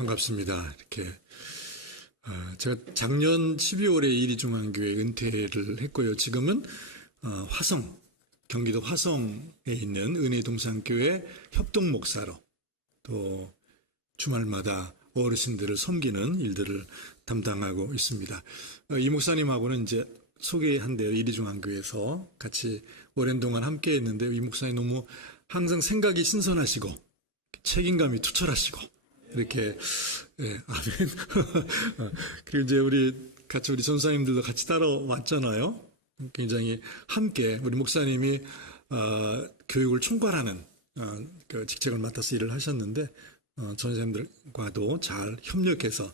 반갑습니다. 이렇게 제가 작년 12월에 이리중앙교회 은퇴를 했고요. 지금은 경기도 화성에 있는 은혜동산교회 협동목사로 또 주말마다 어르신들을 섬기는 일들을 담당하고 있습니다. 이 목사님하고는 이제 소개한대요. 이리중앙교회에서 같이 오랜 동안 함께 했는데 이 목사님 너무 항상 생각이 신선하시고 책임감이 투철하시고 이렇게 아멘. 그리고 이제 우리 전사님들도 같이 따라왔잖아요. 굉장히 함께 우리 목사님이 교육을 총괄하는 그 직책을 맡아서 일을 하셨는데 전사님들과도 잘 협력해서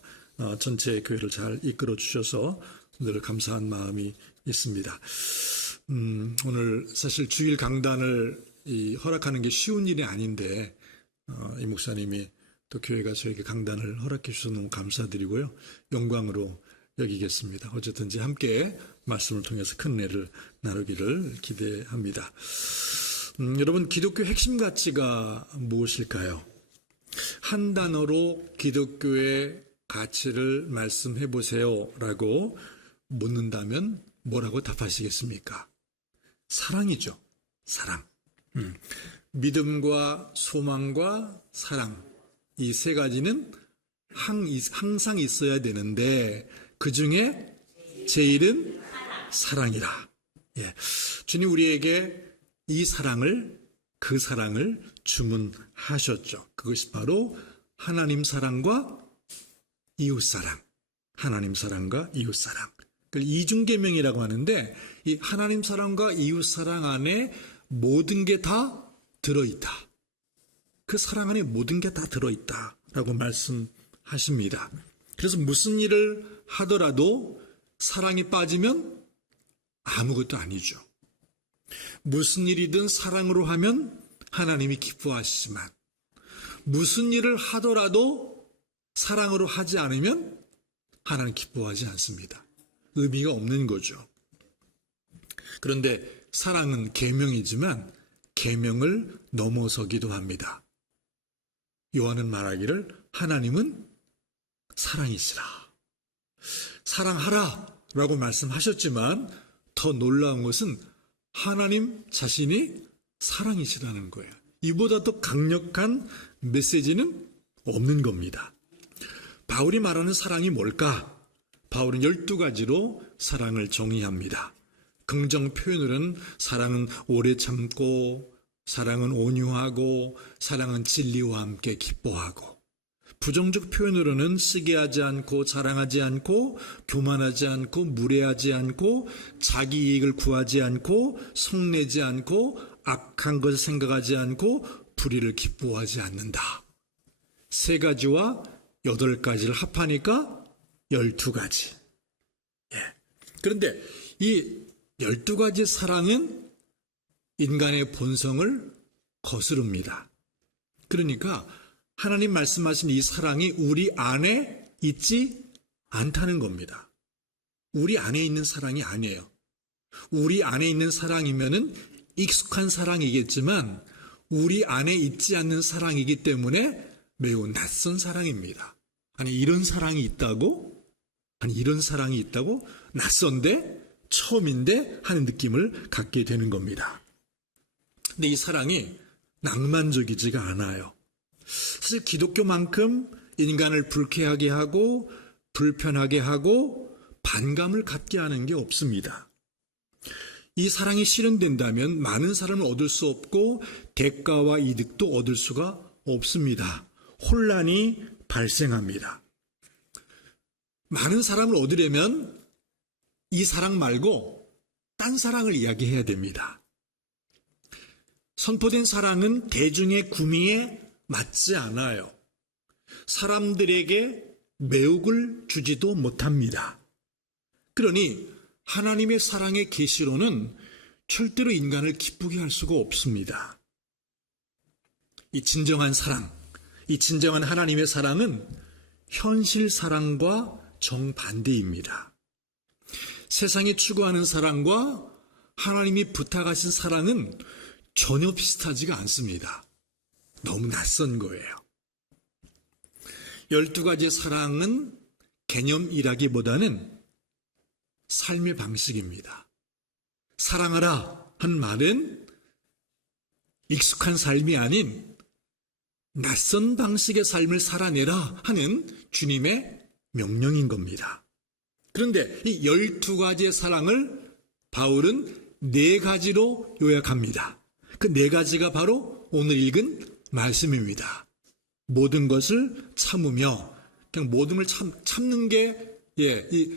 전체 교회를 잘 이끌어 주셔서 늘 감사한 마음이 있습니다. 오늘 사실 주일 강단을 허락하는 게 쉬운 일이 아닌데 이 목사님이 또 교회가 저에게 강단을 허락해 주셔서 너무 감사드리고요. 영광으로 여기겠습니다. 어쨌든지 함께 말씀을 통해서 큰 은혜를 나누기를 기대합니다. 여러분, 기독교 핵심 가치가 무엇일까요? 한 단어로 기독교의 가치를 말씀해 보세요 라고 묻는다면 뭐라고 답하시겠습니까? 사랑이죠. 사랑. 믿음과 소망과 사랑. 이 세 가지는 항상 있어야 되는데 그 중에 제일은 사랑이라. 예. 주님 우리에게 그 사랑을 주문하셨죠. 그것이 바로 하나님 사랑과 이웃 사랑. 하나님 사랑과 이웃 사랑. 그걸 이중계명이라고 하는데 이 하나님 사랑과 이웃 사랑 안에 모든 게 다 들어있다. 그 사랑 안에 모든 게 다 들어있다라고 말씀하십니다. 그래서 무슨 일을 하더라도 사랑이 빠지면 아무것도 아니죠. 무슨 일이든 사랑으로 하면 하나님이 기뻐하시지만 무슨 일을 하더라도 사랑으로 하지 않으면 하나님 기뻐하지 않습니다. 의미가 없는 거죠. 그런데 사랑은 계명이지만 계명을 넘어서기도 합니다. 요한은 말하기를 하나님은 사랑이시라. 사랑하라 라고 말씀하셨지만 더 놀라운 것은 하나님 자신이 사랑이시라는 거예요. 이보다 더 강력한 메시지는 없는 겁니다. 바울이 말하는 사랑이 뭘까? 바울은 12가지로 사랑을 정의합니다. 긍정 표현으로는 사랑은 오래 참고, 사랑은 온유하고, 사랑은 진리와 함께 기뻐하고, 부정적 표현으로는 시기하지 않고, 자랑하지 않고, 교만하지 않고, 무례하지 않고, 자기 이익을 구하지 않고, 성내지 않고, 악한 것을 생각하지 않고, 불의를 기뻐하지 않는다. 3가지와 8가지를 합하니까 12가지. 예. 그런데 이 12가지 사랑은 인간의 본성을 거스릅니다. 그러니까 하나님 말씀하신 이 사랑이 우리 안에 있지 않다는 겁니다. 우리 안에 있는 사랑이 아니에요. 우리 안에 있는 사랑이면은 익숙한 사랑이겠지만 우리 안에 있지 않는 사랑이기 때문에 매우 낯선 사랑입니다. 아니 이런 사랑이 있다고? 낯선데 처음인데 하는 느낌을 갖게 되는 겁니다. 근데 이 사랑이 낭만적이지가 않아요. 사실 기독교만큼 인간을 불쾌하게 하고 불편하게 하고 반감을 갖게 하는 게 없습니다. 이 사랑이 실현된다면 많은 사람을 얻을 수 없고 대가와 이득도 얻을 수가 없습니다. 혼란이 발생합니다. 많은 사람을 얻으려면 이 사랑 말고 딴 사랑을 이야기해야 됩니다. 선포된 사랑은 대중의 구미에 맞지 않아요. 사람들에게 매혹을 주지도 못합니다. 그러니 하나님의 사랑의 계시로는 절대로 인간을 기쁘게 할 수가 없습니다. 이 진정한 사랑, 이 진정한 하나님의 사랑은 현실 사랑과 정반대입니다. 세상이 추구하는 사랑과 하나님이 부탁하신 사랑은 전혀 비슷하지가 않습니다. 너무 낯선 거예요. 12가지 사랑은 개념이라기보다는 삶의 방식입니다. 사랑하라 한 말은 익숙한 삶이 아닌 낯선 방식의 삶을 살아내라 하는 주님의 명령인 겁니다. 그런데 이 12가지의 사랑을 바울은 4가지로 요약합니다. 그 4가지가 바로 오늘 읽은 말씀입니다. 모든 것을 참으며, 그냥 모든 걸 참는 게,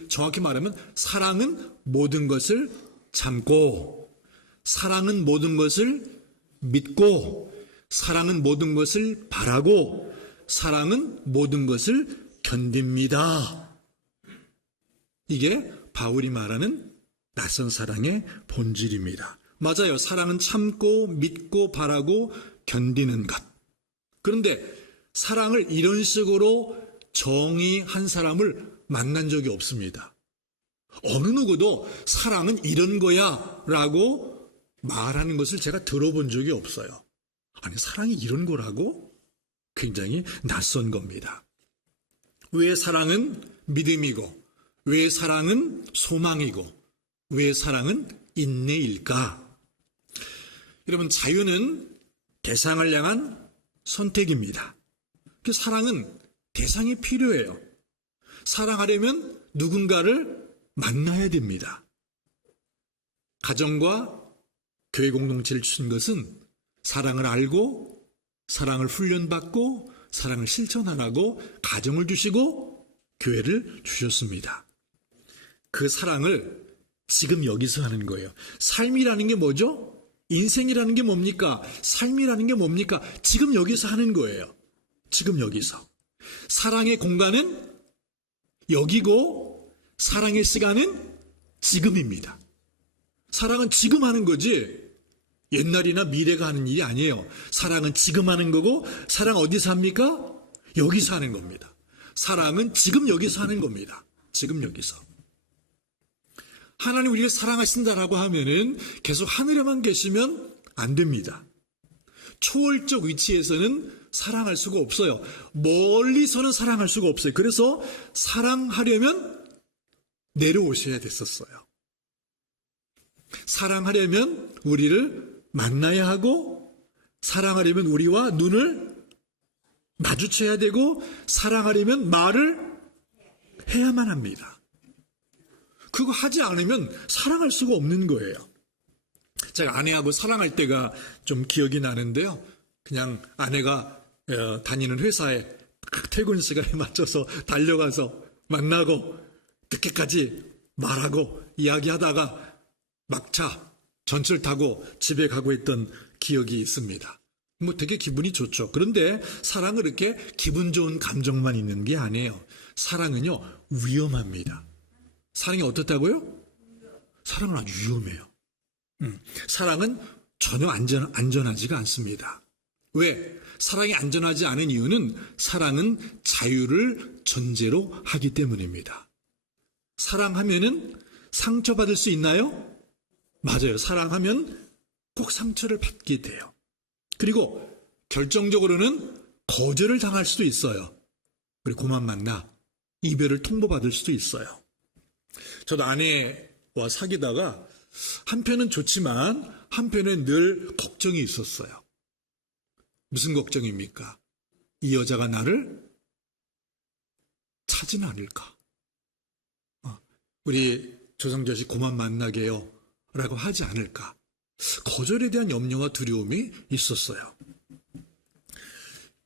정확히 말하면 사랑은 모든 것을 참고, 사랑은 모든 것을 믿고, 사랑은 모든 것을 바라고, 사랑은 모든 것을 견딥니다. 이게 바울이 말하는 낯선 사랑의 본질입니다. 맞아요. 사랑은 참고, 믿고, 바라고, 견디는 것. 그런데 사랑을 이런 식으로 정의한 사람을 만난 적이 없습니다. 어느 누구도 사랑은 이런 거야 라고 말하는 것을 제가 들어본 적이 없어요. 아니, 사랑이 이런 거라고? 굉장히 낯선 겁니다. 왜 사랑은 믿음이고, 왜 사랑은 소망이고, 왜 사랑은 인내일까? 여러분, 자유는 대상을 향한 선택입니다. 그 사랑은 대상이 필요해요. 사랑하려면 누군가를 만나야 됩니다. 가정과 교회 공동체를 주신 것은 사랑을 알고, 사랑을 훈련받고, 사랑을 실천하라고 가정을 주시고 교회를 주셨습니다. 그 사랑을 지금 여기서 하는 거예요. 삶이라는 게 뭐죠? 인생이라는 게 뭡니까? 삶이라는 게 뭡니까? 지금 여기서 하는 거예요. 지금 여기서. 사랑의 공간은 여기고, 사랑의 시간은 지금입니다. 사랑은 지금 하는 거지 옛날이나 미래가 하는 일이 아니에요. 사랑은 지금 하는 거고, 사랑 어디서 합니까? 여기서 하는 겁니다. 사랑은 지금 여기서 하는 겁니다. 지금 여기서. 하나님 우리를 사랑하신다라고 하면은 계속 하늘에만 계시면 안 됩니다. 초월적 위치에서는 사랑할 수가 없어요. 멀리서는 사랑할 수가 없어요. 그래서 사랑하려면 내려오셔야 됐었어요. 사랑하려면 우리를 만나야 하고, 사랑하려면 우리와 눈을 마주쳐야 되고, 사랑하려면 말을 해야만 합니다. 그거 하지 않으면 사랑할 수가 없는 거예요. 제가 아내하고 사랑할 때가 좀 기억이 나는데요. 그냥 아내가 다니는 회사에 퇴근 시간에 맞춰서 달려가서 만나고 늦게까지 말하고 이야기하다가 막차 전철 타고 집에 가고 있던 기억이 있습니다. 뭐 되게 기분이 좋죠. 그런데 사랑은 이렇게 기분 좋은 감정만 있는 게 아니에요. 사랑은요, 위험합니다. 사랑이 어떻다고요? 사랑은 아주 위험해요. 사랑은 전혀 안전하지가 않습니다. 왜? 사랑이 안전하지 않은 이유는 사랑은 자유를 전제로 하기 때문입니다. 사랑하면은 상처받을 수 있나요? 맞아요. 사랑하면 꼭 상처를 받게 돼요. 그리고 결정적으로는 거절을 당할 수도 있어요. 우리 그만 만나. 이별을 통보받을 수도 있어요. 저도 아내와 사귀다가 한편은 좋지만 한편은 늘 걱정이 있었어요. 무슨 걱정입니까? 이 여자가 나를 찾지는 않을까? 우리 조성자 씨 그만 만나게요 라고 하지 않을까? 거절에 대한 염려와 두려움이 있었어요.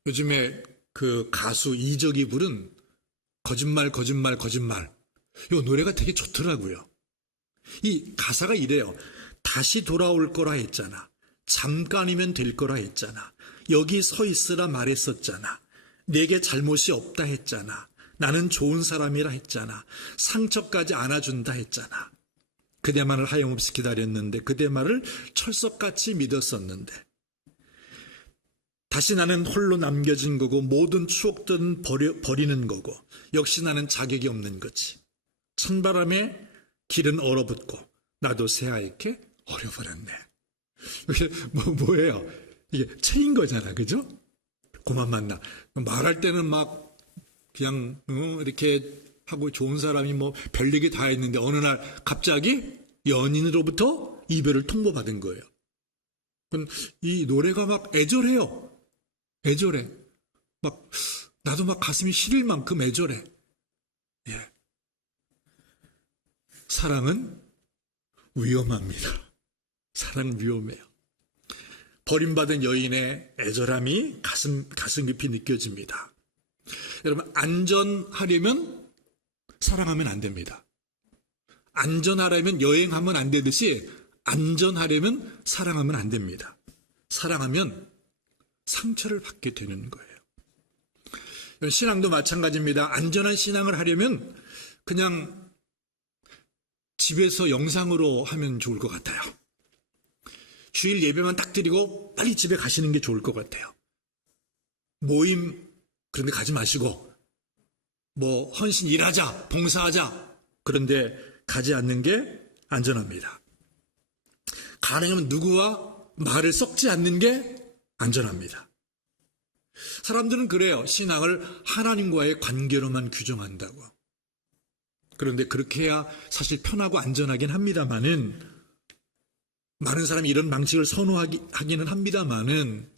요즘에 그 가수 이적이 부른 거짓말 거짓말 거짓말, 이 노래가 되게 좋더라고요. 이 가사가 이래요. 다시 돌아올 거라 했잖아. 잠깐이면 될 거라 했잖아. 여기 서 있으라 말했었잖아. 내게 잘못이 없다 했잖아. 나는 좋은 사람이라 했잖아. 상처까지 안아준다 했잖아. 그대만을 하염없이 기다렸는데, 그대 말을 철석같이 믿었었는데, 다시 나는 홀로 남겨진 거고, 모든 추억들은 버리는 거고, 역시 나는 자격이 없는 거지. 찬바람에 길은 얼어붙고 나도 새하얗게 얼어버렸네. 이게 뭐예요? 이게 체인 거잖아, 그죠? 그만 만나. 말할 때는 막 그냥 이렇게 하고 좋은 사람이 뭐 별얘기 다 했는데 어느 날 갑자기 연인으로부터 이별을 통보받은 거예요. 이 노래가 막 애절해요. 애절해. 막 나도 막 가슴이 시릴 만큼 애절해. 예. 사랑은 위험합니다. 사랑은 위험해요. 버림받은 여인의 애절함이 가슴 깊이 느껴집니다. 여러분, 안전하려면 사랑하면 안 됩니다. 안전하려면 여행하면 안 되듯이 안전하려면 사랑하면 안 됩니다. 사랑하면 상처를 받게 되는 거예요. 신앙도 마찬가지입니다. 안전한 신앙을 하려면 그냥 집에서 영상으로 하면 좋을 것 같아요. 주일 예배만 딱 드리고 빨리 집에 가시는 게 좋을 것 같아요. 모임 그런데 가지 마시고 뭐 헌신 일하자, 봉사하자 그런데 가지 않는 게 안전합니다. 가능하면 누구와 말을 섞지 않는 게 안전합니다. 사람들은 그래요. 신앙을 하나님과의 관계로만 규정한다고. 그런데 그렇게 해야 사실 편하고 안전하긴 합니다만은, 많은 사람이 이런 방식을 선호하기는 합니다만은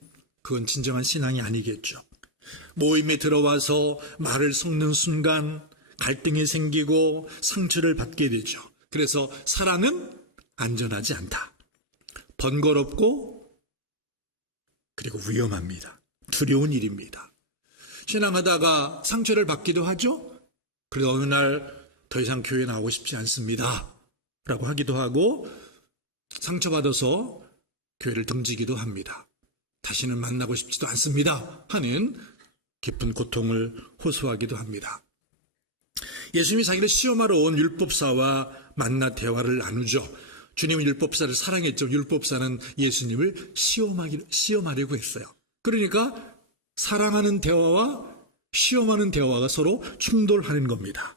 그건 진정한 신앙이 아니겠죠. 모임에 들어와서 말을 섞는 순간 갈등이 생기고 상처를 받게 되죠. 그래서 사랑은 안전하지 않다. 번거롭고 그리고 위험합니다. 두려운 일입니다. 신앙하다가 상처를 받기도 하죠. 그래서 어느 날 더 이상 교회 나오고 싶지 않습니다 라고 하기도 하고, 상처받아서 교회를 등지기도 합니다. 다시는 만나고 싶지도 않습니다 하는 깊은 고통을 호소하기도 합니다. 예수님이 자기를 시험하러 온 율법사와 만나 대화를 나누죠. 주님은 율법사를 사랑했죠. 율법사는 예수님을 시험하려고 했어요. 그러니까 사랑하는 대화와 시험하는 대화가 서로 충돌하는 겁니다.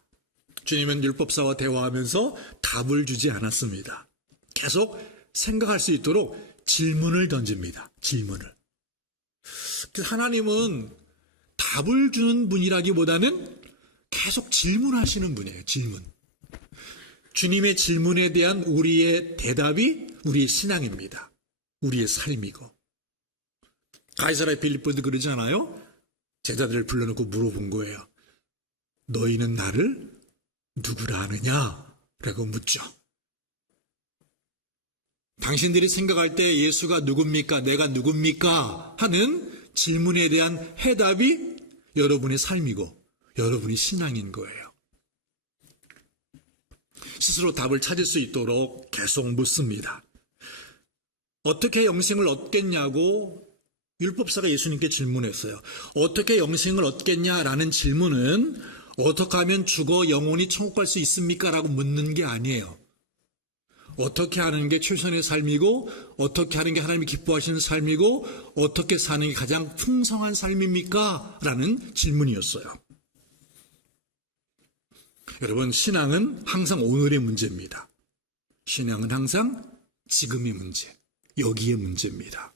주님은 율법사와 대화하면서 답을 주지 않았습니다. 계속 생각할 수 있도록 질문을 던집니다. 질문을. 하나님은 답을 주는 분이라기보다는 계속 질문하시는 분이에요. 질문. 주님의 질문에 대한 우리의 대답이 우리의 신앙입니다. 우리의 삶이고. 가이사랴 빌립보도 그러잖아요. 제자들을 불러놓고 물어본 거예요. 너희는 나를 누구라 하느냐? 라고 묻죠. 당신들이 생각할 때 예수가 누굽니까? 내가 누굽니까? 하는 질문에 대한 해답이 여러분의 삶이고 여러분의 신앙인 거예요. 스스로 답을 찾을 수 있도록 계속 묻습니다. 어떻게 영생을 얻겠냐고 율법사가 예수님께 질문했어요. 어떻게 영생을 얻겠냐라는 질문은 어떻게 하면 죽어 영혼이 천국 갈 수 있습니까? 라고 묻는 게 아니에요. 어떻게 하는 게 최선의 삶이고, 어떻게 하는 게 하나님이 기뻐하시는 삶이고, 어떻게 사는 게 가장 풍성한 삶입니까? 라는 질문이었어요. 여러분, 신앙은 항상 오늘의 문제입니다. 신앙은 항상 지금의 문제, 여기의 문제입니다.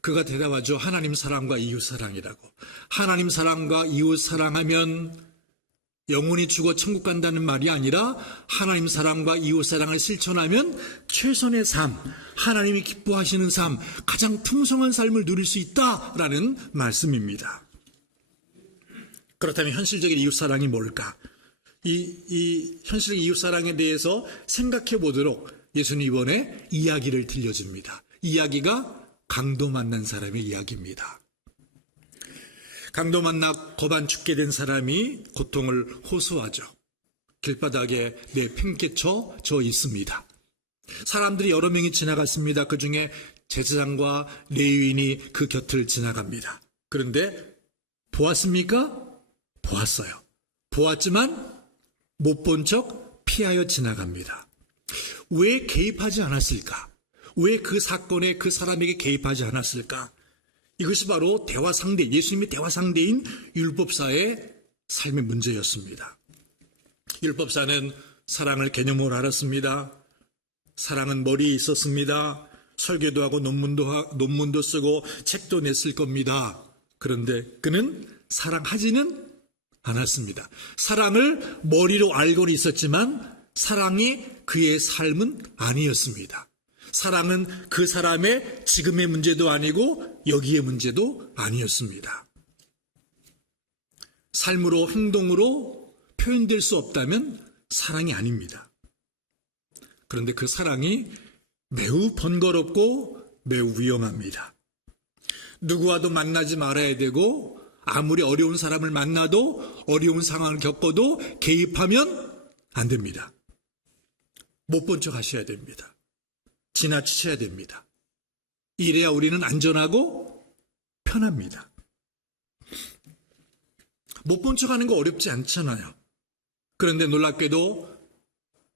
그가 대답하죠. 하나님 사랑과 이웃 사랑이라고. 하나님 사랑과 이웃 사랑하면 영혼이 죽어 천국 간다는 말이 아니라 하나님 사랑과 이웃 사랑을 실천하면 최선의 삶, 하나님이 기뻐하시는 삶, 가장 풍성한 삶을 누릴 수 있다라는 말씀입니다. 그렇다면 현실적인 이웃 사랑이 뭘까? 이 현실적인 이웃 사랑에 대해서 생각해 보도록 예수님 이번에 이야기를 들려줍니다. 이야기가 강도 만난 사람의 이야기입니다. 강도 만나 고반 죽게 된 사람이 고통을 호소하죠. 길바닥에 내팽개쳐 져 있습니다. 사람들이 여러 명이 지나갔습니다. 그 중에 제사장과 레위인이 그 곁을 지나갑니다. 그런데 보았습니까? 보았어요. 보았지만 못 본 척 피하여 지나갑니다. 왜 개입하지 않았을까? 왜 그 사건에 그 사람에게 개입하지 않았을까? 이것이 바로 대화 상대, 예수님의 대화 상대인 율법사의 삶의 문제였습니다. 율법사는 사랑을 개념으로 알았습니다. 사랑은 머리에 있었습니다. 설교도 하고 논문도 쓰고 책도 냈을 겁니다. 그런데 그는 사랑하지는 않았습니다. 사랑을 머리로 알고는 있었지만 사랑이 그의 삶은 아니었습니다. 사랑은 그 사람의 지금의 문제도 아니고 여기의 문제도 아니었습니다. 삶으로 행동으로 표현될 수 없다면 사랑이 아닙니다. 그런데 그 사랑이 매우 번거롭고 매우 위험합니다. 누구와도 만나지 말아야 되고 아무리 어려운 사람을 만나도 어려운 상황을 겪어도 개입하면 안 됩니다. 못 본 척 하셔야 됩니다. 지나치셔야 됩니다. 이래야 우리는 안전하고 편합니다. 못 본 척 하는 거 어렵지 않잖아요. 그런데 놀랍게도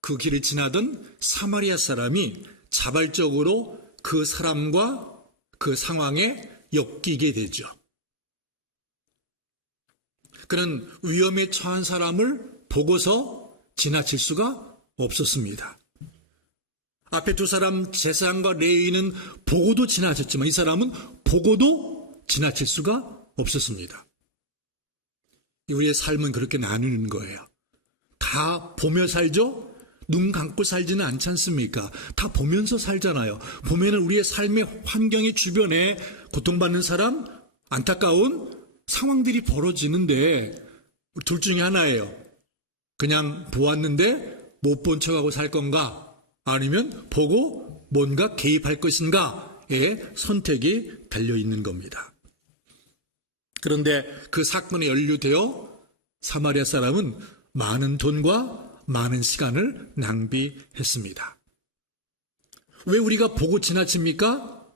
그 길을 지나던 사마리아 사람이 자발적으로 그 사람과 그 상황에 엮이게 되죠. 그는 위험에 처한 사람을 보고서 지나칠 수가 없었습니다. 앞에 두 사람 제사장과 레위인은 보고도 지나쳤지만 이 사람은 보고도 지나칠 수가 없었습니다. 우리의 삶은 그렇게 나누는 거예요. 다 보며 살죠? 눈 감고 살지는 않지 않습니까? 다 보면서 살잖아요. 보면은 우리의 삶의 환경의 주변에 고통받는 사람, 안타까운 상황들이 벌어지는데 둘 중에 하나예요. 그냥 보았는데 못 본 척하고 살 건가? 아니면 보고 뭔가 개입할 것인가의 선택이 달려있는 겁니다. 그런데 그 사건에 연루되어 사마리아 사람은 많은 돈과 많은 시간을 낭비했습니다. 왜 우리가 보고 지나칩니까?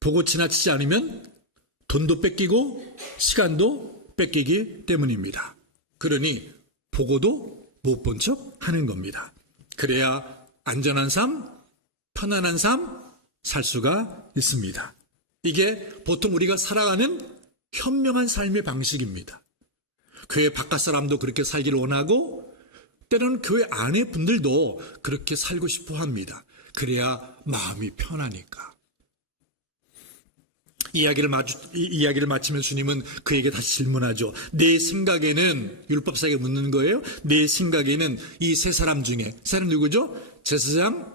보고 지나치지 않으면 돈도 뺏기고 시간도 뺏기기 때문입니다. 그러니 보고도 못 본 척 하는 겁니다. 그래야 안전한 삶, 편안한 삶 살 수가 있습니다. 이게 보통 우리가 살아가는 현명한 삶의 방식입니다. 교회 바깥 사람도 그렇게 살기를 원하고 때로는 교회 안의 분들도 그렇게 살고 싶어 합니다. 그래야 마음이 편하니까. 이야기를 마치면 주님은 그에게 다시 질문하죠. 내 생각에는, 율법사에게 묻는 거예요. 내 생각에는 이 세 사람 중에, 사람 누구죠? 제사장,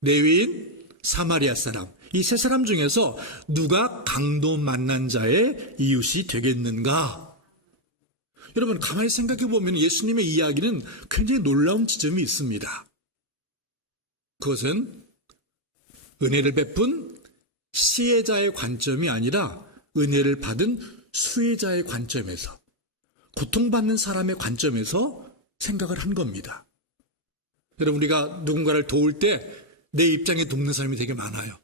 레위인, 사마리아 사람. 이 세 사람 중에서 누가 강도 만난 자의 이웃이 되겠는가? 여러분 가만히 생각해 보면 예수님의 이야기는 굉장히 놀라운 지점이 있습니다. 그것은 은혜를 베푼 시혜자의 관점이 아니라 은혜를 받은 수혜자의 관점에서, 고통받는 사람의 관점에서 생각을 한 겁니다. 여러분 우리가 누군가를 도울 때 내 입장에 돕는 사람이 되게 많아요.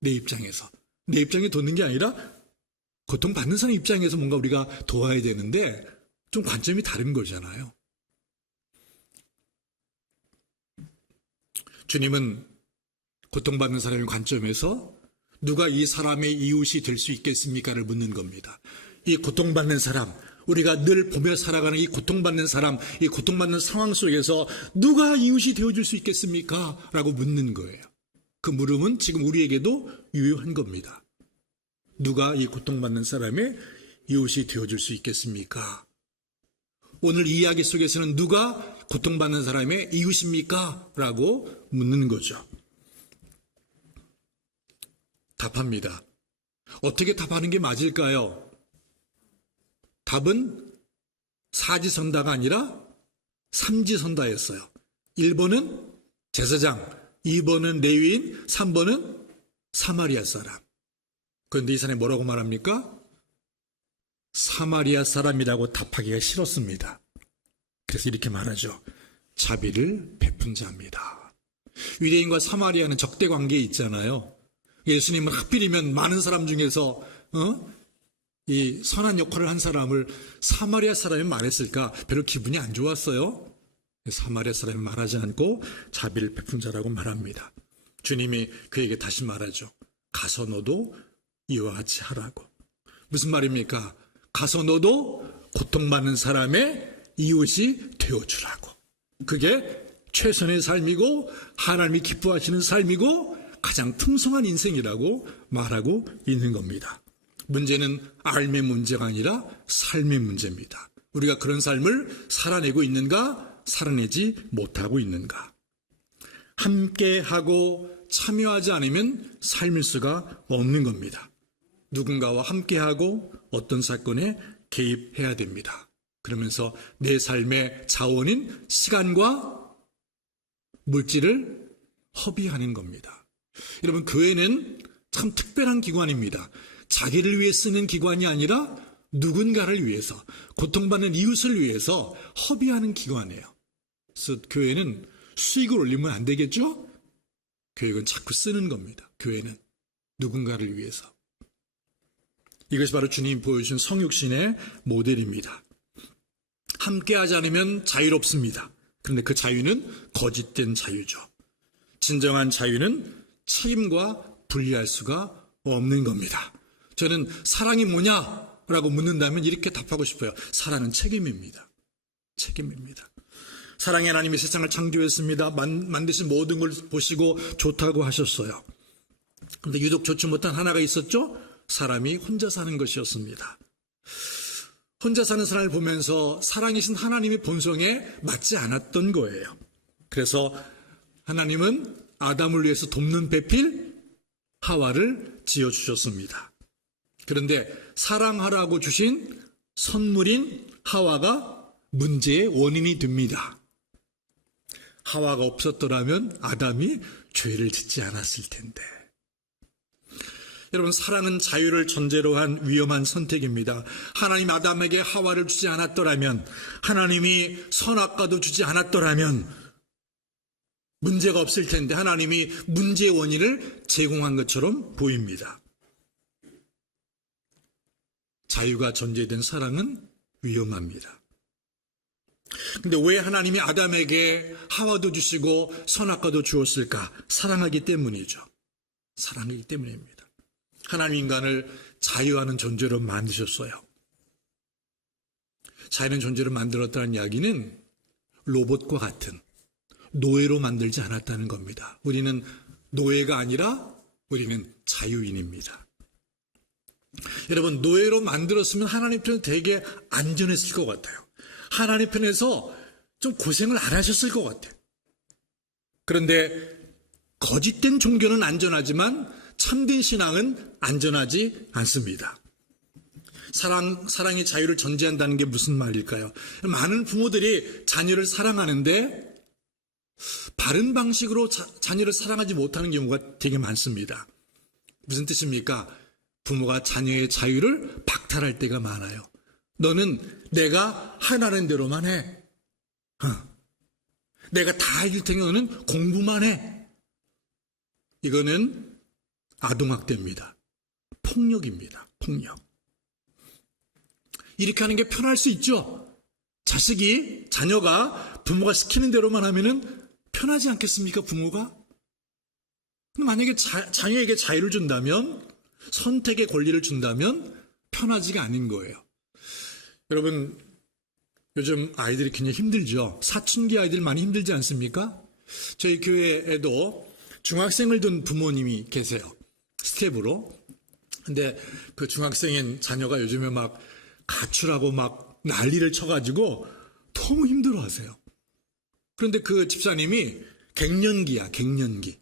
내 입장에서. 내 입장에 돕는 게 아니라 고통받는 사람 입장에서 뭔가 우리가 도와야 되는데 좀 관점이 다른 거잖아요. 주님은 고통받는 사람의 관점에서 누가 이 사람의 이웃이 될 수 있겠습니까를 묻는 겁니다. 이 고통받는 사람, 우리가 늘 보며 살아가는 이 고통받는 사람, 이 고통받는 상황 속에서 누가 이웃이 되어줄 수 있겠습니까? 라고 묻는 거예요. 그 물음은 지금 우리에게도 유효한 겁니다. 누가 이 고통받는 사람의 이웃이 되어줄 수 있겠습니까? 오늘 이 이야기 속에서는 누가 고통받는 사람의 이웃입니까? 라고 묻는 거죠. 답합니다. 어떻게 답하는 게 맞을까요? 답은 사지선다가 아니라 삼지선다였어요. 1번은 제사장, 2번은 레위인, 3번은 사마리아 사람. 그런데 이 사람이 뭐라고 말합니까? 사마리아 사람이라고 답하기가 싫었습니다. 그래서 이렇게 말하죠. 자비를 베푼 자입니다. 유대인과 사마리아는 적대 관계에 있잖아요. 예수님은 하필이면 많은 사람 중에서 이 선한 역할을 한 사람을 사마리아 사람이 말했을까? 별로 기분이 안 좋았어요. 사마리아 사람이 말하지 않고 자비를 베푼 자라고 말합니다. 주님이 그에게 다시 말하죠. 가서 너도 이와 같이 하라고. 무슨 말입니까? 가서 너도 고통받는 사람의 이웃이 되어주라고. 그게 최선의 삶이고 하나님이 기뻐하시는 삶이고 가장 풍성한 인생이라고 말하고 있는 겁니다. 문제는 알의 문제가 아니라 삶의 문제입니다. 우리가 그런 삶을 살아내고 있는가, 살아내지 못하고 있는가. 함께하고 참여하지 않으면 삶일 수가 없는 겁니다. 누군가와 함께하고 어떤 사건에 개입해야 됩니다. 그러면서 내 삶의 자원인 시간과 물질을 허비하는 겁니다. 여러분, 교회는 참 특별한 기관입니다. 자기를 위해 쓰는 기관이 아니라 누군가를 위해서, 고통받는 이웃을 위해서 허비하는 기관이에요. 그래서 교회는 수익을 올리면 안 되겠죠? 교회는 자꾸 쓰는 겁니다. 교회는 누군가를 위해서. 이것이 바로 주님 보여주신 성육신의 모델입니다. 함께하지 않으면 자유롭습니다. 그런데 그 자유는 거짓된 자유죠. 진정한 자유는 책임과 분리할 수가 없는 겁니다. 저는 사랑이 뭐냐라고 묻는다면 이렇게 답하고 싶어요. 사랑은 책임입니다. 책임입니다. 사랑의 하나님이 세상을 창조했습니다. 만드신 모든 걸 보시고 좋다고 하셨어요. 그런데 유독 좋지 못한 하나가 있었죠. 사람이 혼자 사는 것이었습니다. 혼자 사는 사람을 보면서 사랑이신 하나님의 본성에 맞지 않았던 거예요. 그래서 하나님은 아담을 위해서 돕는 배필 하와를 지어주셨습니다. 그런데 사랑하라고 주신 선물인 하와가 문제의 원인이 됩니다. 하와가 없었더라면 아담이 죄를 짓지 않았을 텐데. 여러분, 사랑은 자유를 전제로 한 위험한 선택입니다. 하나님 아담에게 하와를 주지 않았더라면, 하나님이 선악과도 주지 않았더라면 문제가 없을 텐데 하나님이 문제의 원인을 제공한 것처럼 보입니다. 자유가 전제된 사랑은 위험합니다. 근데 왜 하나님이 아담에게 하와도 주시고 선악과도 주었을까? 사랑하기 때문이죠. 사랑하기 때문입니다. 하나님 인간을 자유하는 존재로 만드셨어요. 자유하는 존재로 만들었다는 이야기는 로봇과 같은 노예로 만들지 않았다는 겁니다. 우리는 노예가 아니라 우리는 자유인입니다. 여러분, 노예로 만들었으면 하나님 편에 되게 안전했을 것 같아요. 하나님 편에서 좀 고생을 안 하셨을 것 같아요. 그런데 거짓된 종교는 안전하지만 참된 신앙은 안전하지 않습니다. 사랑의 자유를 전제한다는 게 무슨 말일까요? 많은 부모들이 자녀를 사랑하는데 바른 방식으로 자녀를 사랑하지 못하는 경우가 되게 많습니다. 무슨 뜻입니까? 부모가 자녀의 자유를 박탈할 때가 많아요. 너는 내가 하라는 대로만 해. 내가 다 해줄 테니까 너는 공부만 해. 이거는 아동학대입니다. 폭력입니다. 폭력. 이렇게 하는 게 편할 수 있죠. 자녀가 부모가 시키는 대로만 하면은 편하지 않겠습니까, 부모가? 만약에 자녀에게 자유를 준다면, 선택의 권리를 준다면 편하지가 않은 거예요. 여러분, 요즘 아이들이 굉장히 힘들죠. 사춘기 아이들 많이 힘들지 않습니까? 저희 교회에도 중학생을 둔 부모님이 계세요. 스텝으로. 근데 그 중학생인 자녀가 요즘에 막 가출하고 막 난리를 쳐가지고 너무 힘들어 하세요. 그런데 그 집사님이 갱년기야, 갱년기.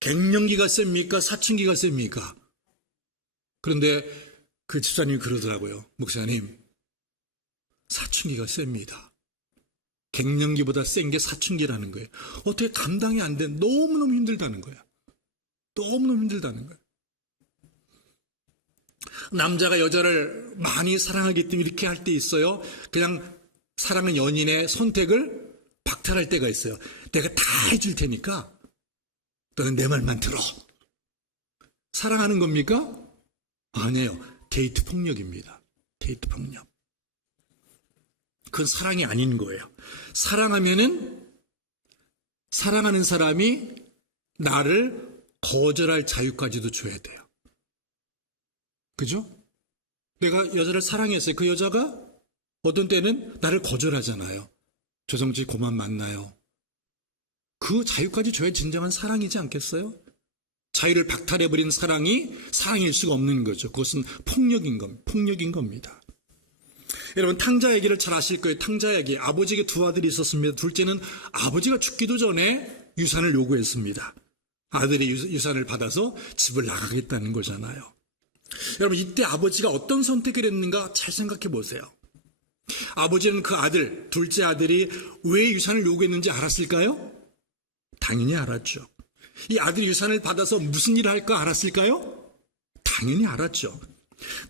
갱년기가 셉니까? 사춘기가 셉니까? 그런데 그 집사님이 그러더라고요. 목사님, 사춘기가 셉니다. 갱년기보다 센 게 사춘기라는 거예요. 어떻게 감당이 안 돼? 너무너무 힘들다는 거야. 너무너무 힘들다는 거야. 남자가 여자를 많이 사랑하기 때문에 이렇게 할 때 있어요. 그냥 사랑하는 연인의 선택을 박탈할 때가 있어요. 내가 다 해줄 테니까 너는 내 말만 들어. 사랑하는 겁니까? 아니에요. 데이트 폭력입니다. 데이트 폭력. 그건 사랑이 아닌 거예요. 사랑하면은 사랑하는 사람이 나를 거절할 자유까지도 줘야 돼요. 그죠? 내가 여자를 사랑했어요. 그 여자가 어떤 때는 나를 거절하잖아요. 조성지 그만 만나요. 그 자유까지 줘야 진정한 사랑이지 않겠어요? 자유를 박탈해버린 사랑이 사랑일 수가 없는 거죠. 그것은 폭력인 겁니다. 여러분, 탕자 얘기를 잘 아실 거예요. 탕자 얘기. 아버지에게 두 아들이 있었습니다. 둘째는 아버지가 죽기도 전에 유산을 요구했습니다. 아들이 유산을 받아서 집을 나가겠다는 거잖아요. 여러분, 이때 아버지가 어떤 선택을 했는가 잘 생각해 보세요. 아버지는 그 아들, 둘째 아들이 왜 유산을 요구했는지 알았을까요? 당연히 알았죠. 이 아들이 유산을 받아서 무슨 일을 할까 알았을까요? 당연히 알았죠.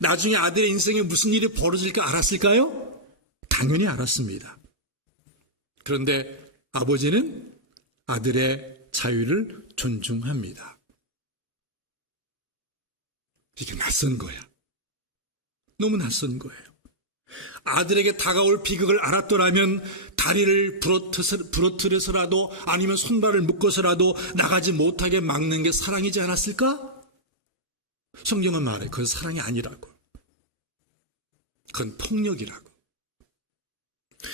나중에 아들의 인생에 무슨 일이 벌어질까 알았을까요? 당연히 알았습니다. 그런데 아버지는 아들의 자유를 존중합니다. 이게 낯선 거야. 너무 낯선 거예요. 아들에게 다가올 비극을 알았더라면 다리를 부러뜨려서라도 아니면 손발을 묶어서라도 나가지 못하게 막는 게 사랑이지 않았을까? 성경은 말해. 그건 사랑이 아니라고. 그건 폭력이라고.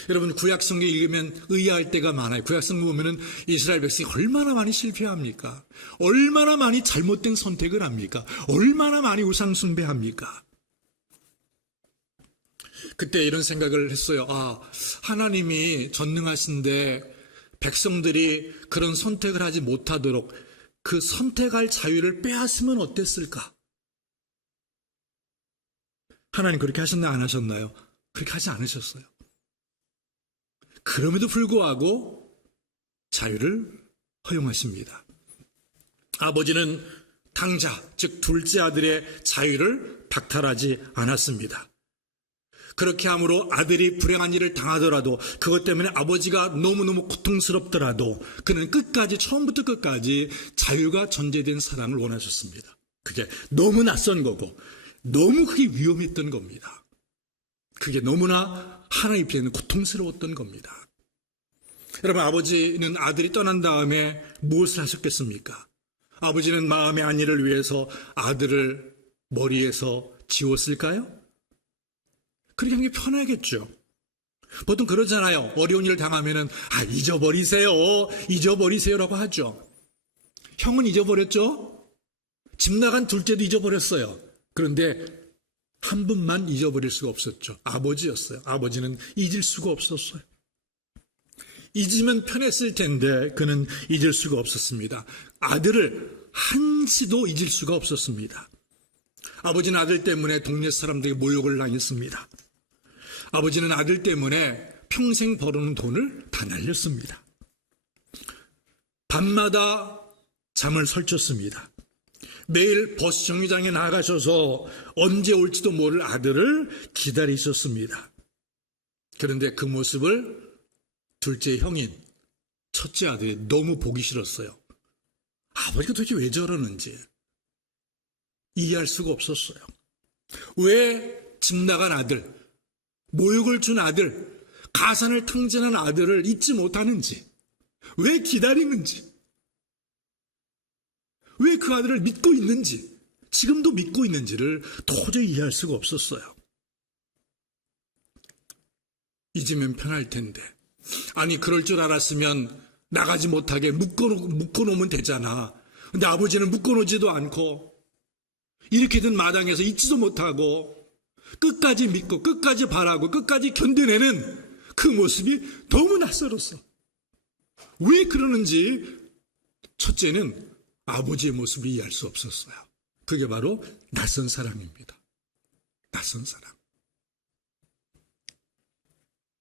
여러분, 구약성경 읽으면 의아할 때가 많아요. 구약성경 보면은 이스라엘 백성이 얼마나 많이 실패합니까? 얼마나 많이 잘못된 선택을 합니까? 얼마나 많이 우상숭배합니까? 그때 이런 생각을 했어요. 하나님이 전능하신데 백성들이 그런 선택을 하지 못하도록 그 선택할 자유를 빼앗으면 어땠을까? 하나님 그렇게 하셨나요? 안 하셨나요? 그렇게 하지 않으셨어요. 그럼에도 불구하고 자유를 허용하십니다. 아버지는 탕자, 즉 둘째 아들의 자유를 박탈하지 않았습니다. 그렇게 함으로 아들이 불행한 일을 당하더라도 그것 때문에 아버지가 너무너무 고통스럽더라도 그는 끝까지, 처음부터 끝까지 자유가 전제된 사랑을 원하셨습니다. 그게 너무 낯선 거고 너무 그게 위험했던 겁니다. 그게 너무나 하나님 입장에는 고통스러웠던 겁니다. 여러분, 아버지는 아들이 떠난 다음에 무엇을 하셨겠습니까? 아버지는 마음의 안위를 위해서 아들을 머리에서 지웠을까요? 그렇게 하는 게 편하겠죠. 보통 그러잖아요. 어려운 일을 당하면은 잊어버리세요라고 하죠. 형은 잊어버렸죠? 집 나간 둘째도 잊어버렸어요. 그런데 한 분만 잊어버릴 수가 없었죠. 아버지였어요. 아버지는 잊을 수가 없었어요. 잊으면 편했을 텐데 그는 잊을 수가 없었습니다. 아들을 한시도 잊을 수가 없었습니다. 아버지는 아들 때문에 동네 사람들에게 모욕을 당했습니다. 아버지는 아들 때문에 평생 벌어놓은 돈을 다 날렸습니다. 밤마다 잠을 설쳤습니다. 매일 버스 정류장에 나가셔서 언제 올지도 모를 아들을 기다리셨습니다. 그런데 그 모습을 둘째 형인 첫째 아들이 너무 보기 싫었어요. 아버지가 도대체 왜 저러는지 이해할 수가 없었어요. 왜 집 나간 아들, 모욕을 준 아들, 가산을 탕진한 아들을 잊지 못하는지, 왜 기다리는지, 왜 그 아들을 믿고 있는지, 지금도 믿고 있는지를 도저히 이해할 수가 없었어요. 잊으면 편할 텐데, 아니 그럴 줄 알았으면 나가지 못하게 묶어놓으면 되잖아. 근데 아버지는 묶어놓지도 않고 이렇게든 마당에서 잊지도 못하고 끝까지 믿고 끝까지 바라고 끝까지 견뎌내는 그 모습이 너무 낯설었어. 왜 그러는지 첫째는 아버지의 모습을 이해할 수 없었어요. 그게 바로 낯선 사랑입니다. 낯선 사랑.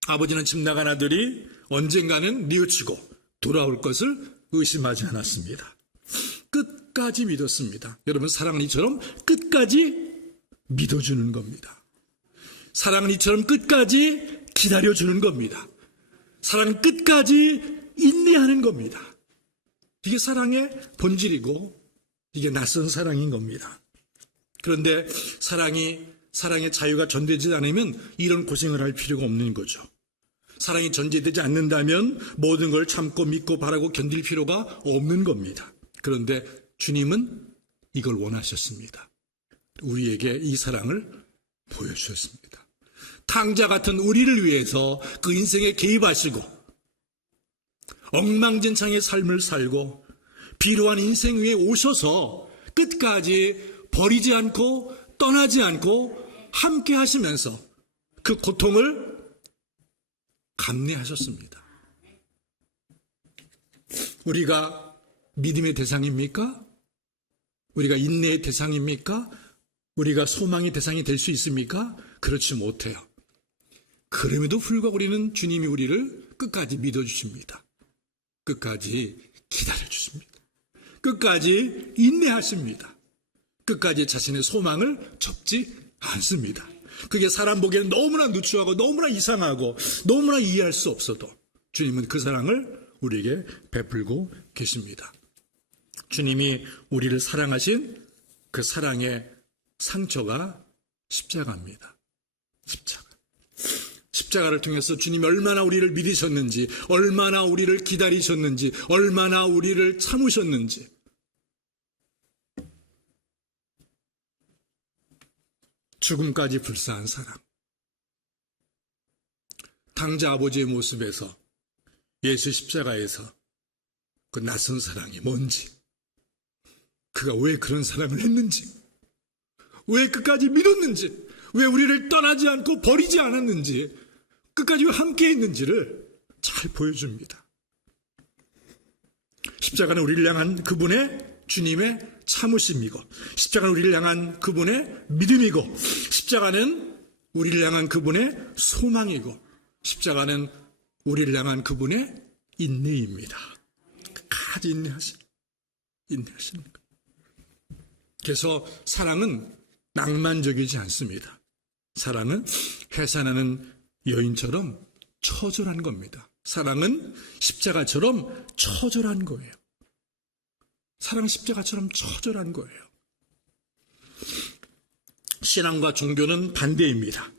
아버지는 집 나간 아들이 언젠가는 뉘우치고 돌아올 것을 의심하지 않았습니다. 끝까지 믿었습니다. 여러분, 사랑은 이처럼 끝까지 믿어주는 겁니다. 사랑은 이처럼 끝까지 기다려주는 겁니다. 사랑은 끝까지 인내하는 겁니다. 이게 사랑의 본질이고 이게 낯선 사랑인 겁니다. 그런데 사랑의 자유가 전되지 않으면 이런 고생을 할 필요가 없는 거죠. 사랑이 전제되지 않는다면 모든 걸 참고 믿고 바라고 견딜 필요가 없는 겁니다. 그런데 주님은 이걸 원하셨습니다. 우리에게 이 사랑을 보여주셨습니다. 탕자 같은 우리를 위해서 그 인생에 개입하시고 엉망진창의 삶을 살고 비루한 인생 위에 오셔서 끝까지 버리지 않고 떠나지 않고 함께 하시면서 그 고통을 감내하셨습니다. 우리가 믿음의 대상입니까? 우리가 인내의 대상입니까? 우리가 소망의 대상이 될 수 있습니까? 그렇지 못해요. 그럼에도 불구하고 우리는 주님이 우리를 끝까지 믿어주십니다. 끝까지 기다려주십니다. 끝까지 인내하십니다. 끝까지 자신의 소망을 접지 않습니다. 그게 사람 보기에는 너무나 누추하고 너무나 이상하고 너무나 이해할 수 없어도 주님은 그 사랑을 우리에게 베풀고 계십니다. 주님이 우리를 사랑하신 그 사랑의 상처가 십자가입니다. 십자가를 통해서 주님이 얼마나 우리를 믿으셨는지, 얼마나 우리를 기다리셨는지, 얼마나 우리를 참으셨는지, 죽음까지 불사한 사랑. 당자 아버지의 모습에서 예수 십자가에서 그 낯선 사랑이 뭔지, 그가 왜 그런 사랑을 했는지, 왜 끝까지 믿었는지, 왜 우리를 떠나지 않고 버리지 않았는지, 끝까지 왜 함께 있는지를 잘 보여줍니다. 십자가는 우리를 향한 그분의 주님의 참으심이고, 십자가는 우리를 향한 그분의 믿음이고, 십자가는 우리를 향한 그분의 소망이고, 십자가는 우리를 향한 그분의 인내입니다. 끝까지 인내하시는 것. 그래서 사랑은 낭만적이지 않습니다. 사랑은 해산하는 여인처럼 처절한 겁니다. 사랑은 십자가처럼 처절한 거예요. 사랑은 십자가처럼 처절한 거예요. 신앙과 종교는 반대입니다.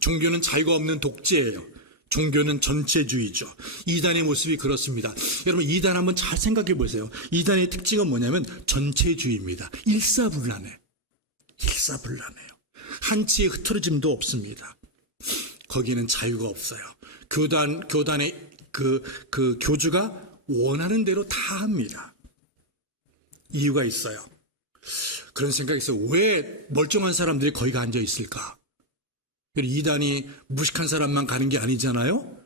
종교는 자유가 없는 독재예요. 종교는 전체주의죠. 이단의 모습이 그렇습니다. 여러분, 이단 한번 잘 생각해 보세요. 이단의 특징은 뭐냐면 전체주의입니다. 일사불란해요. 한치의 흐트러짐도 없습니다. 거기는 자유가 없어요. 교단의 그 교주가 원하는 대로 다 합니다. 이유가 있어요. 그런 생각이 있어요. 왜 멀쩡한 사람들이 거기 앉아 있을까? 이단이 무식한 사람만 가는 게 아니잖아요.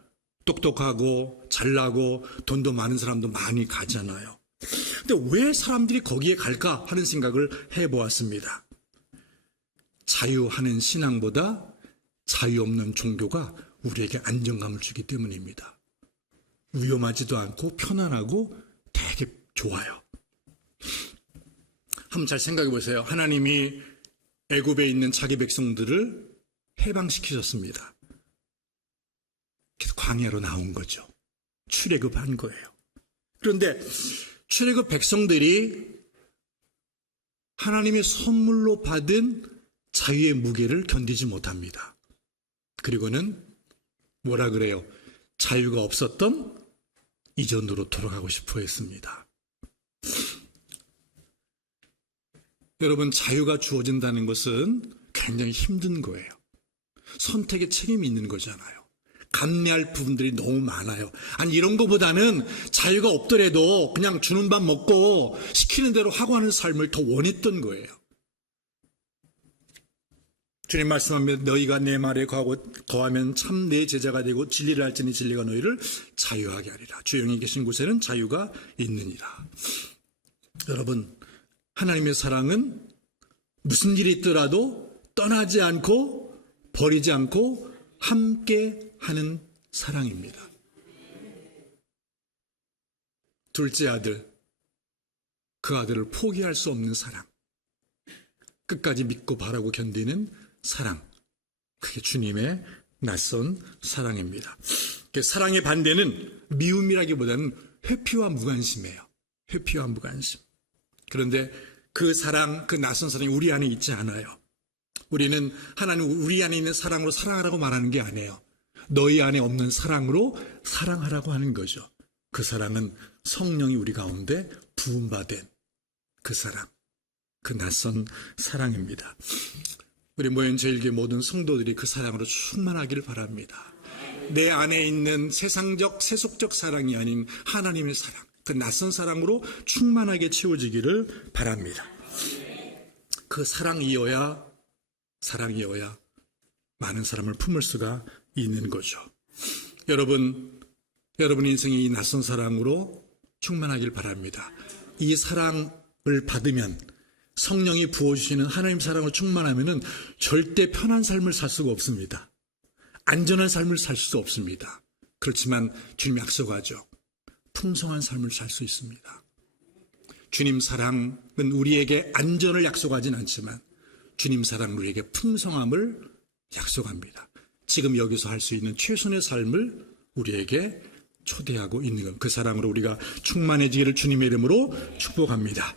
똑똑하고 잘나고 돈도 많은 사람도 많이 가잖아요. 근데 왜 사람들이 거기에 갈까 하는 생각을 해보았습니다. 자유하는 신앙보다 자유 없는 종교가 우리에게 안정감을 주기 때문입니다. 위험하지도 않고 편안하고 되게 좋아요. 한번 잘 생각해 보세요. 하나님이 애굽에 있는 자기 백성들을 해방시키셨습니다. 그래서 광야로 나온 거죠. 출애굽한 거예요. 그런데 출애굽 백성들이 하나님의 선물로 받은 자유의 무게를 견디지 못합니다. 그리고는 뭐라 그래요? 자유가 없었던 이전으로 돌아가고 싶어 했습니다. 여러분, 자유가 주어진다는 것은 굉장히 힘든 거예요. 선택의 책임이 있는 거잖아요. 감내할 부분들이 너무 많아요. 아니, 이런 거보다는 자유가 없더라도 그냥 주는 밥 먹고 시키는 대로 하고 하는 삶을 더 원했던 거예요. 주님 말씀하면 너희가 내 말에 거하면 참 내 제자가 되고 진리를 알지니 진리가 너희를 자유하게 하리라. 주 영이 계신 곳에는 자유가 있느니라. 여러분, 하나님의 사랑은 무슨 일이 있더라도 떠나지 않고 버리지 않고 함께 하는 사랑입니다. 둘째 아들, 그 아들을 포기할 수 없는 사랑, 끝까지 믿고 바라고 견디는 사랑, 그게 주님의 낯선 사랑입니다. 사랑의 반대는 미움이라기보다는 회피와 무관심이에요. 회피와 무관심. 그런데 그 사랑, 그 낯선 사랑이 우리 안에 있지 않아요. 우리는 하나님 우리 안에 있는 사랑으로 사랑하라고 말하는 게 아니에요. 너희 안에 없는 사랑으로 사랑하라고 하는 거죠. 그 사랑은 성령이 우리 가운데 부음받은 그 사랑, 그 낯선 사랑입니다. 우리 모현제일교회 모든 성도들이 그 사랑으로 충만하기를 바랍니다. 내 안에 있는 세상적, 세속적 사랑이 아닌 하나님의 사랑, 그 낯선 사랑으로 충만하게 채워지기를 바랍니다. 그 사랑이어야 많은 사람을 품을 수가 있는 거죠. 여러분 인생의 이 낯선 사랑으로 충만하길 바랍니다. 이 사랑을 받으면, 성령이 부어주시는 하나님 사랑으로 충만하면은 절대 편한 삶을 살 수가 없습니다. 안전한 삶을 살 수 없습니다. 그렇지만 주님 약속하죠. 풍성한 삶을 살 수 있습니다. 주님 사랑은 우리에게 안전을 약속하진 않지만 주님 사랑은 우리에게 풍성함을 약속합니다. 지금 여기서 할 수 있는 최선의 삶을 우리에게 초대하고 있는 것, 그 사랑으로 우리가 충만해지기를 주님의 이름으로 축복합니다.